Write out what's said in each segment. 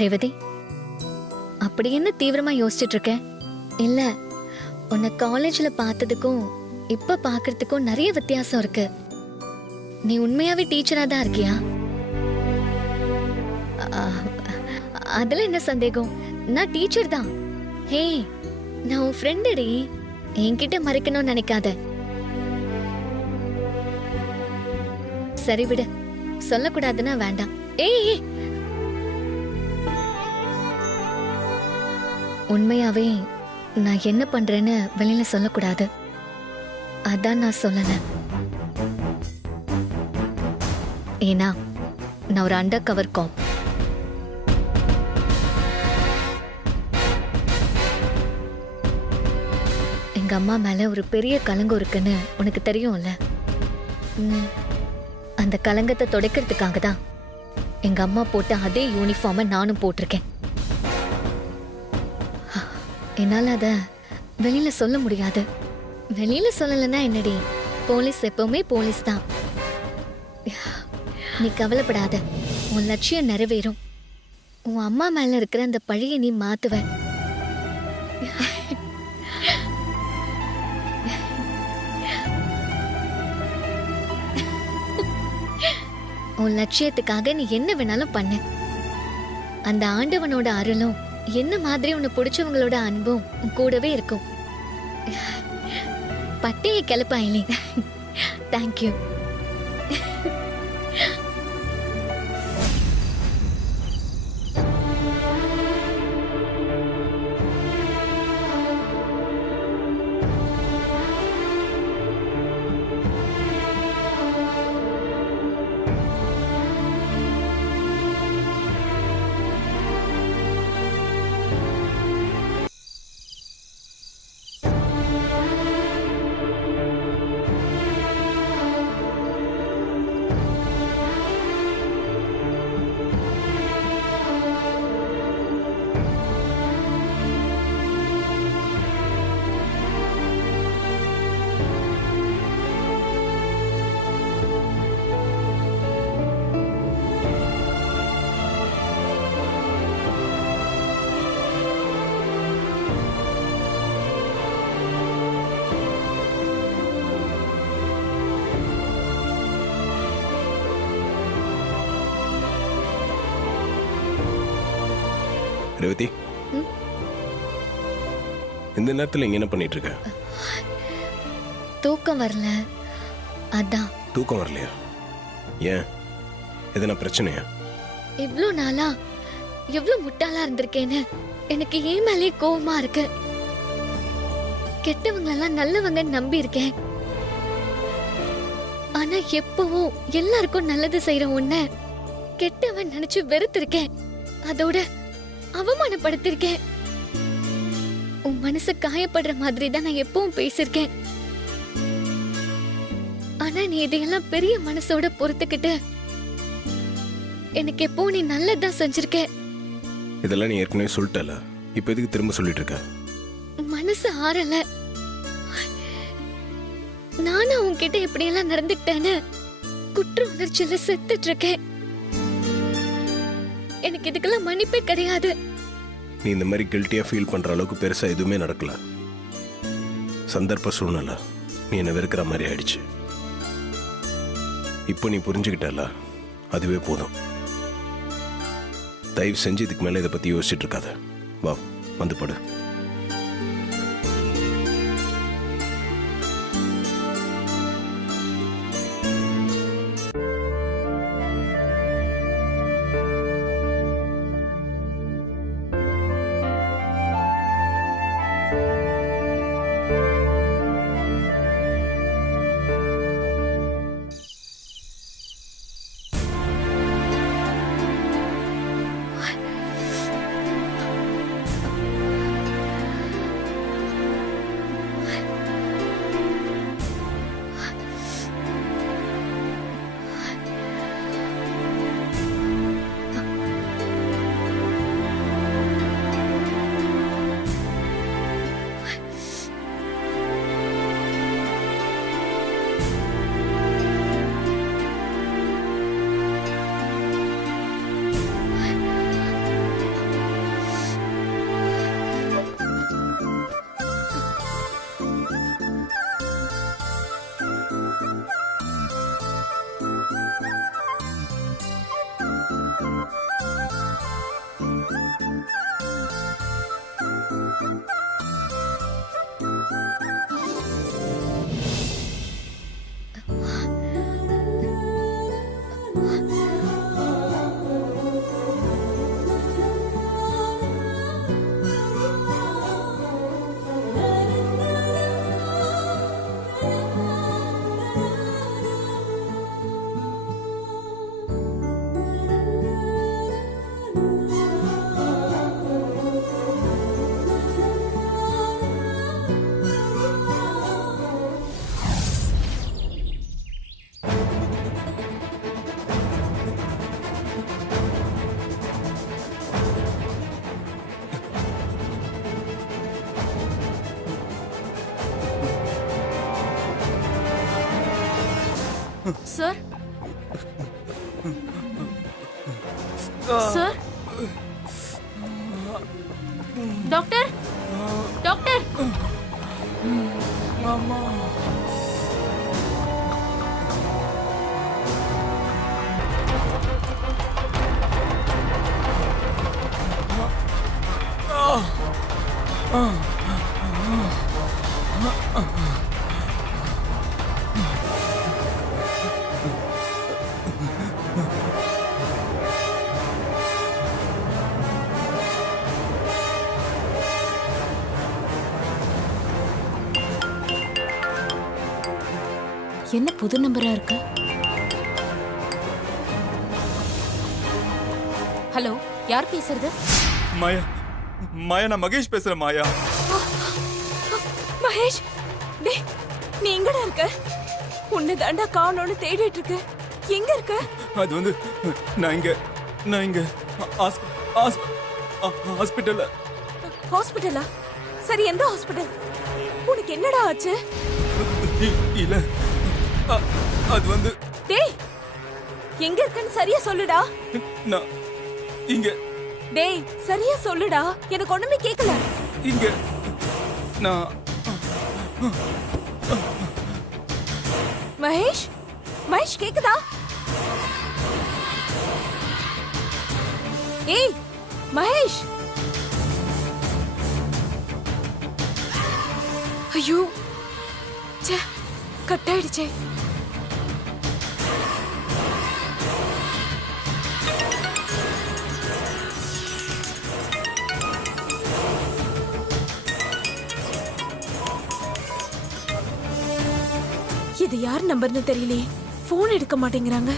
ரேவதி, அப்படி என்ன தீவிரமா யோசிச்சுட்டு இருக்க? இல்ல, உன்னை காலேஜ்ல பார்த்ததுக்கும் இப்ப பாக்குறதுக்கும் நிறைய வித்தியாசம் இருக்கு. நீ உண்மையாவே டீச்சரா தான் இருக்கியா? அ- அதுல என்ன சந்தேகம்? நான் டீச்சர் தான். ஹே, நான் உன் ஃப்ரெண்டடி. என்கிட்ட மறைக்கணும்னு நினைக்காத. சரி விடு, சொல்லக்கூடாதுன்னா வேண்டாம். ஏய், உண்மையாவே நான் என்ன பண்றேன்னு வெளியில சொல்லக்கூடாது. அதான் நான் சொல்லல. ஏன்னா நான் ஒரு அண்டர் கவர் காப். எங்க அம்மா மேல ஒரு பெரிய கலங்கம் இருக்குன்னு உனக்கு தெரியும்ல. அந்த கலங்கத்தை துடைக்கிறதுக்காக தான் எங்க அம்மா போட்ட அதே யூனிஃபார்மை நானும் போட்டிருக்கேன். என்னால அத வெளியில சொல்ல முடியாது. வெளியில சொல்லலைன்னா என்னடி, போலீஸ் எப்பவுமே போலீஸ் தான். நீ கவலைப்படாத, உன் லட்சியம் நிறைவேறும். உன் அம்மா மேல இருக்கிற அந்த பழியை நீ மாத்துவ. உன் லட்சியத்துக்காக நீ என்ன வேணாலும் பண்ணு. அந்த ஆண்டவனோட அருளும் என்ன மாதிரி உன்னை பிடிச்சவங்களோட அன்பும் உன் கூடவே இருக்கும். பட்டையை கிளப்பாயிலே. தேங்க்யூ. ரேவதி, இந்த நேரத்தில் இங்க என்ன பண்ணிட்டு இருக்க? தூக்கம் வரல, அதான். தூக்கம் வரலையா? ஏன், எதனா பிரச்சனையா? இவ்ளோ நாளா எவ்வளவு முட்டாளா இருந்திருக்கேன்னு எனக்கு ஏன் மேலே கோவமா இருக்கு. கெட்டவங்களெல்லாம் நல்லவங்க நம்பி இருக்கேன். ஆனா எப்பவும் எல்லாருக்கும் நல்லது செய்யற உன்னை கெட்டவன் நினைச்சு வெறுத்திருக்கேன். அதோட அவமானப்படுத்திருக்கேன். உன் மனசு காயப்படுற மாதிரி தான் நான் எப்பவும் பேசிருக்கேன். ஆனா நீ இதையெல்லாம் பெரிய மனசோட பொறுத்துக்கிட்டு எனக்கு எப்போ நீ நல்லதான் செஞ்சிருக்க. இதெல்லாம் நீ ஏற்கனவே சொல்லிட்டல, இப்ப எதுக்கு திரும்ப சொல்லிட்டு இருக்க? மனசு ஆறல. நானும் உன்கிட்ட எப்படியெல்லாம் நடந்துக்கிட்டேன்னு குற்ற உணர்ச்சியில செத்துட்டு இருக்கேன். எனக்கு இதுக்கெல்லாம் மன்னிப்பே கிடையாது. நீ இந்த மாதிரி கில்ட்டியா ஃபீல் பண்ற அளவுக்கு பெருசா எதுவுமே நடக்கல. சந்தர்ப்ப சூழ்நிலை நீ என்ன வெறுக்கிற மாதிரி ஆயிடுச்சு. இப்போ நீ புரிஞ்சுக்கிட்டல, அதுவே போதும். தயவு செஞ்சு இதுக்கு மேல இதை பத்தி யோசிச்சுட்டு இருக்காத. வா, வந்து படு. சார் சார் டாக்டர் டாக்டர் என்ன புது நம்பரா இருக்கு? ஹலோ, யார் பேசுறது? மாயா மாயா, நான் மகேஷ் பேசுறேன் மாயா. மகேஷ், டேய், நீ எங்கடா இருக்க? உன்னை தாண்டா காணோன்னு தேடிட்டு இருக்க. எங்க இருக்க? அது வந்து நான் இங்க ஹாஸ்பிட்டல்ல. ஹாஸ்பிட்டலா? சரி, எந்த ஹாஸ்பிட்டல்? உனக்கு என்னடா ஆச்சு? இல்ல, அது வந்து டேய், எங்க இருக்கன்னு சரியா சொல்லுடா. நான் இங்க டேய், சரியா சொல்லுடா, எனக்கு ஒண்ணுமே கேட்கல. இங்க நான் மகேஷ், மகேஷ் கேக்குதா? ஏய் மகேஷ், ஐயோ, ச்சே, கட் ஆயிடுச்சே. இது யார் நம்பர்னு தெரியலையே, போன் எடுக்க மாட்டேங்கிறாங்க.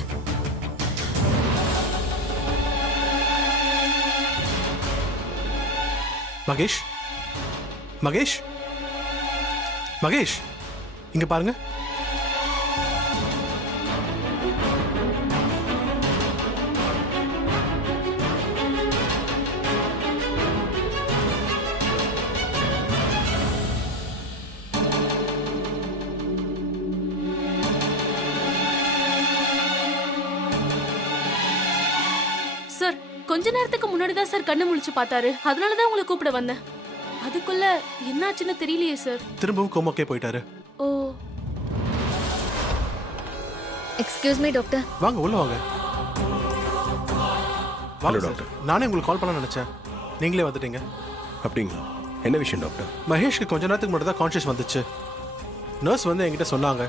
மகேஷ், மகேஷ், மகேஷ், இங்க பாருங்க. சார், கொஞ்ச நேரத்துக்கு முன்னாடி தான் சார் கண்ணு முழிச்சு பார்த்தாரு. அதனால தான் உங்களை கூப்பிட வந்தேன். அதுக்குள்ள என்னாச்சுன்னு தெரியலையே சார். திரும்பவும் கோமாக்கே போயிட்டாரு. ஓ, எக்ஸ்கியூஸ் மீ டாக்டர். வாங்க, உள்ள வாங்க. ஹலோ வாங்க டாக்டர். டாக்டர். நானே உங்களுக்கு கால் பண்ண நினைச்சேன், நீங்களே வந்துட்டீங்க. அப்படிங்களா? என்ன விஷயம் டாக்டர்? மகேஷ்க்கு கொஞ்ச நேரத்துக்கு மட்டும் தான் கான்ஷியஸ் வந்துச்சு. நர்ஸ் வந்து என்கிட்ட சொன்னாங்க.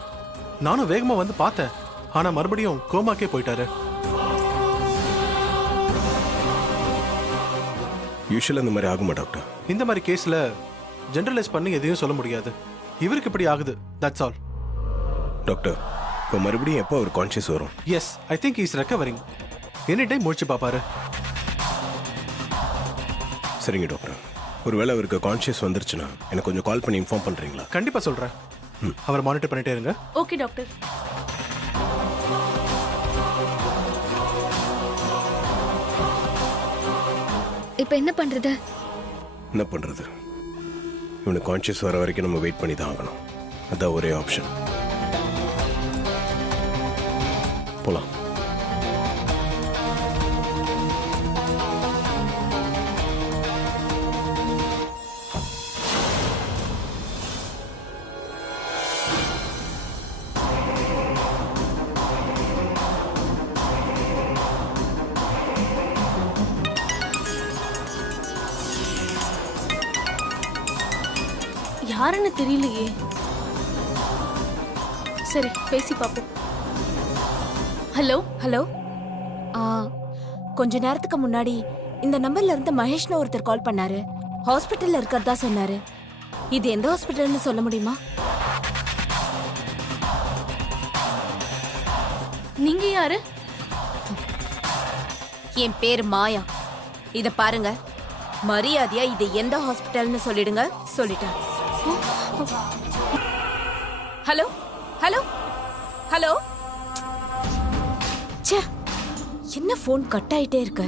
நானும் வேகமா வந்து பார்த்தேன். ஆனா மறுபடியும் கோமாக்கே போயிட்டாரு. யூஷுவலாக இந்த மாதிரி ஆகுமா டாக்டர்? இந்த மாதிரி கேஸ்ல ஜெனரலைஸ் பண்ணி எதையும் சொல்ல முடியாது. இவருக்கு இப்படி ஆகுது, தட்ஸ் ஆல். டாக்டர், இப்போ மறுபடியும் எப்போ அவர் கான்ஷியஸ் வரும்? Yes, I think is recovering. Any time முடிச்சு பாப்பாரு. சரிங்க டாக்டர். ஒருவேளை அவருக்கு கான்ஷியஸ் வந்துருச்சுன்னா எனக்கு கொஞ்சம் கால் பண்ணி இன்ஃபார்ம் பண்ணுறீங்களா? கண்டிப்பா சொல்றேன். அவரை மானிட்டர் பண்ணிட்டே இருங்க. Okay doctor. இப்போ என்ன பண்றது? என்ன பண்ணுறது? இவனுக்கு கான்ஷியஸ் வர வரைக்கும் நம்ம வெயிட் பண்ணி தான் ஆகணும். அதான் ஒரே ஆப்ஷன். போலாம். யாருன்னு தெரியலையே. சரி, பேசி பாப்போம். ஹலோ ஹலோ, கொஞ்ச நேரத்துக்கு முன்னாடி இந்த நம்பர்ல இருந்து மகேஷ்னு ஒருத்தர் கால் பண்ணாரு. ஹாஸ்பிட்டல்ல இருக்கிறதா சொன்னாரு. இது எந்த ஹாஸ்பிட்டல்னு சொல்ல முடியுமா? நீங்க யாரு? என் பேரு மாயா. இத பாருங்க, மரியாதையா இது எந்த ஹாஸ்பிட்டல்னு சொல்லிடுங்க. சொல்லிட்டேன். Hello hello hello. ச்சே, என்ன போன் கட் ஆயிட்டே இருக்கு.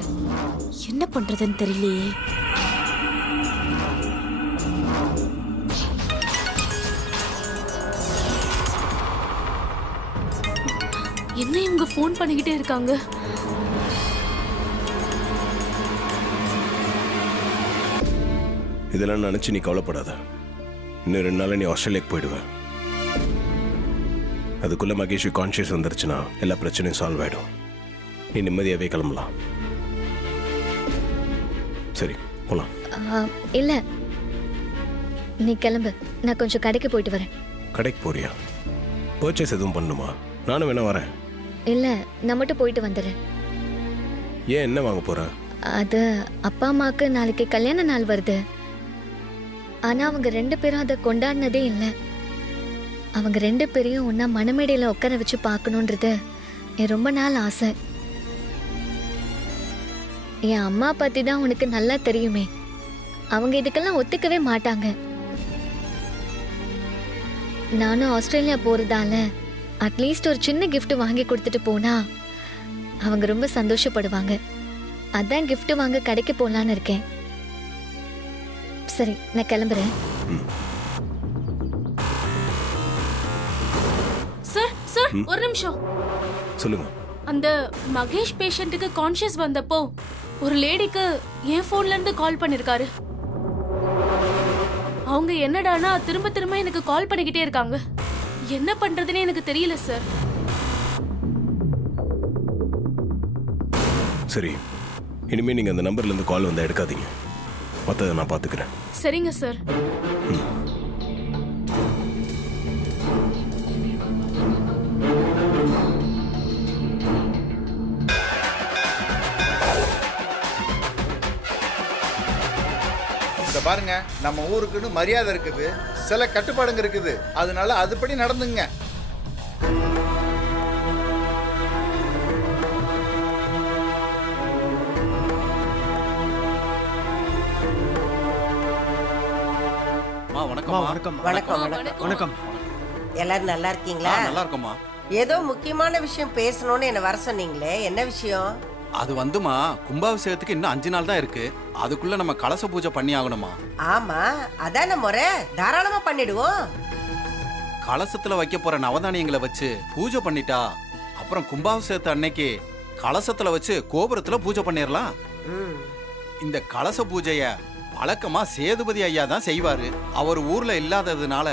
என்ன பண்றதுன்னு தெரியலையே. என்ன இவங்க ஃபோன் பண்ணிக்கிட்டே இருக்காங்க? இதெல்லாம் நினச்சி நீ கவலைப்படாத. இன்னும் 2 நாள் நீ ஆஸ்திரேலியாக்கு போயிடுவ. அதுக்குள்ள மகேஷ் கான்ஷியஸ் வந்துருச்சுன்னா எல்லா பிரச்சனையும் சால்வ் ஆயிடும். நீ நிம்மதியாகவே கிளம்பலாம். சரி போலாம். இல்ல, நீ கிளம்பு. நான் கொஞ்சம் கடைக்கு போயிட்டு வரேன். கடைக்கு போறியா? பர்ச்சேஸ் எதுவும் பண்ணுமா? நானும் வேணா வரேன். இல்ல, நான் மட்டும் போயிட்டு வந்துடுறேன். ஏன், என்ன வாங்க போற? அது அப்பா அம்மாக்கு நாளைக்கு கல்யாண நாள் வருது. ஆனா அவங்க 2 பேரும் அதை கொண்டாடினதே இல்லை. அவங்க 2 பேரையும் ஒன்னா மணமேடையில உட்கார வச்சு பார்க்கணுன்றது என் ரொம்ப நாள் ஆசை. என் அம்மா பத்தி தான் உனக்கு நல்லா தெரியுமே. அவங்க இதுக்கெல்லாம் ஒத்துக்கவே மாட்டாங்க. நானும் ஆஸ்திரேலியா போறதால அட்லீஸ்ட் ஒரு சின்ன கிஃப்ட் வாங்கி கொடுத்துட்டு போனா அவங்க ரொம்ப சந்தோஷப்படுவாங்க. அதான் gift வாங்க கடைக்கு போலான்னு இருக்கேன். சரி, நான் கிளம்புறேன். சார் சார் ஒரு நிமிஷம். சொல்லுங்க. அந்த மகேஷ் பேஷண்ட்டுக்கு கான்ஷியஸ் வந்தப்போ ஒரு லேடிக்கு என் போன்ல இருந்து கால் பண்ணிருக்காரு. அவங்க என்னடானா திரும்ப திரும்ப எனக்கு கால் பண்ணிக்கிட்டே இருக்காங்க. என்ன பண்றதுன்னு எனக்கு தெரியல சார். சரி, இனிமே நீங்க அந்த நம்பர்ல இருந்து கால் வந்தா எடுக்காதீங்க. மற்றதை நான் பார்த்துக்கிறேன். சரிங்க சார். பாருங்க, நம்ம ஊருக்குன்னு மரியாதை இருக்குது, சில கட்டுப்பாடுங்க இருக்குது. அதனால அதுபடி நடந்துங்க. வணக்கம். வணக்கம். எல்லாரும் நல்லா இருக்கீங்களா? நல்லா இருக்கோம்மா. ஏதோ முக்கியமான விஷயம் பேசணும்னு என்ன வர சொன்னீங்களே, என்ன விஷயம்? அது வந்துமா, கும்பாபிஷேகத்துக்கு இன்னும் 5 நாள் தான் இருக்கு. அதுக்குள்ள நம்ம கலச பூஜை பண்ணி ஆகணுமா? ஆமா, அதான முறை. தாராளமா பண்ணிடுவோம். கலசத்துல வைக்க போற நவதானியங்களை வச்சு பூஜை பண்ணிட்டா அப்புறம் கும்பாபிஷேகத்து அன்னைக்கு கலசத்துல வச்சு கோபுரத்துல பூஜை பண்ணிடலாம். இந்த கலச பூஜைய வழக்கமா சேதுபதி ஐயா தான் செய்வாரு. அவர் ஊர்ல இல்லாததுனால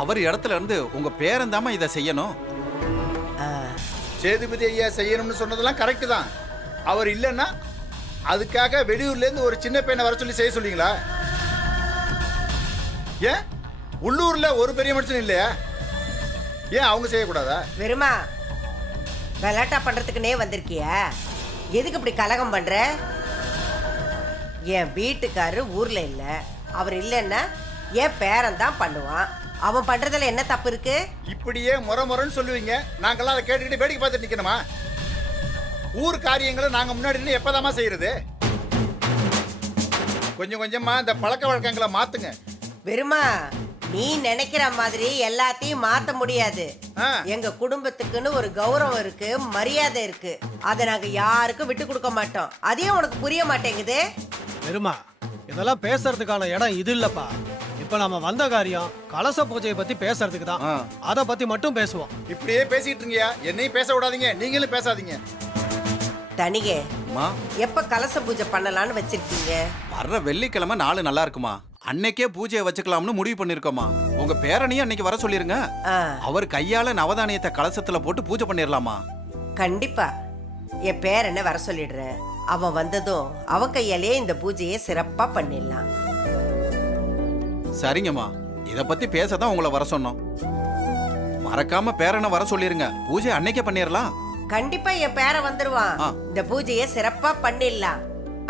அவர் இடத்துல இருந்து உங்க பேரந்தாம இதை செய்யணும். சேதுபதி ஐயா செய்யணும்னு சொன்னதெல்லாம் கரெக்ட் தான். அவர் இல்லைன்னா அதுக்காக வெளியூர்ல இருந்து ஒரு சின்ன பையனை வர சொல்லி செய்ய சொல்லுவீங்களா? ஏன் உள்ளூர்ல ஒரு பெரிய மனுஷன் இல்லையா? ஏன் அவங்க செய்யக்கூடாதா? வெறுமா விளையாட்டா பண்றதுக்குன்னே வந்திருக்கியா? எதுக்கு இப்படி கலகம் பண்ற? என் வீட்டுக்காரரு ஊர்ல இல்ல, அவர் இல்லைன்னா என் பேரன் தான் பண்ணுவான். அவன் பண்றதுல என்ன தப்பு இருக்கு? இப்படியே முறைன்னு சொல்லுவீங்க, நாங்கெல்லாம் அதை கேட்டுக்கிட்டு வேடிக்கை பார்த்துட்டு நிக்கணுமா? ஊர் காரியங்களை நாங்க முன்னாடி நின்று எப்பதாமா செய்யறது? கொஞ்சம் கொஞ்சமா இந்த பழக்க வழக்கங்களை மாத்துங்க. வெறுமா நீ நினைக்கிற மாதிரி எல்லாத்தையும் மாத்த முடியாது. எங்க குடும்பத்துக்குன்னு ஒரு கௌரவம் இருக்கு, மரியாதை இருக்கு. அதை நாங்க யாருக்கும் விட்டு கொடுக்க மாட்டோம். அதையும் உனக்கு புரிய மாட்டேங்குது. வெறுமா இதெல்லாம் பேசுறதுக்கான இடம் இது இல்லப்பா. இப்ப நம்ம வந்த காரியம் கலச பூஜையை பத்தி பேசுறதுக்கு தான். அத பத்தி மட்டும் பேசுவோம். இப்படியே பேசிட்டு இருங்கயா, என்னையும் பேச விடாதீங்க, நீங்களும் பேசாதீங்க. தனிகே, எப்ப கலச பூஜை பண்ணலாம்னு வச்சிருக்கீங்க? வர்ற வெள்ளிக்கிழமை நாளு நல்லா இருக்குமா, அன்னைக்கே பூஜையை வச்சுக்கலாம்னு முடிவு பண்ணிருக்கோமா. உங்க பேரனையும் அன்னைக்கு வர சொல்லிருங்க. அவர் கையால நவதானியத்தை கலசத்துல போட்டு பூஜை பண்ணிடலாமா? கண்டிப்பா என் பேரனை வர சொல்லிடுறேன். அவன் வந்ததும் அவன் கையாலே இந்த பூஜையை சிறப்பா பண்ணிடலாம். சரிங்கம்மா, இத பத்தி பேசதான் உங்களை வர சொன்னோம். மறக்காம பேரனை வர சொல்லிருங்க, பூஜை அன்னைக்கே பண்ணிடலாம். கண்டிப்பா என் பேரன் வந்துருவான். இந்த பூஜையை சிறப்பா பண்ணிடலாம்.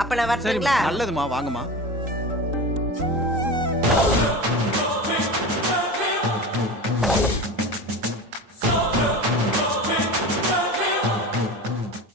அப்ப நான் வரட்டுங்களா? நல்லதுமா, வாங்கம்மா.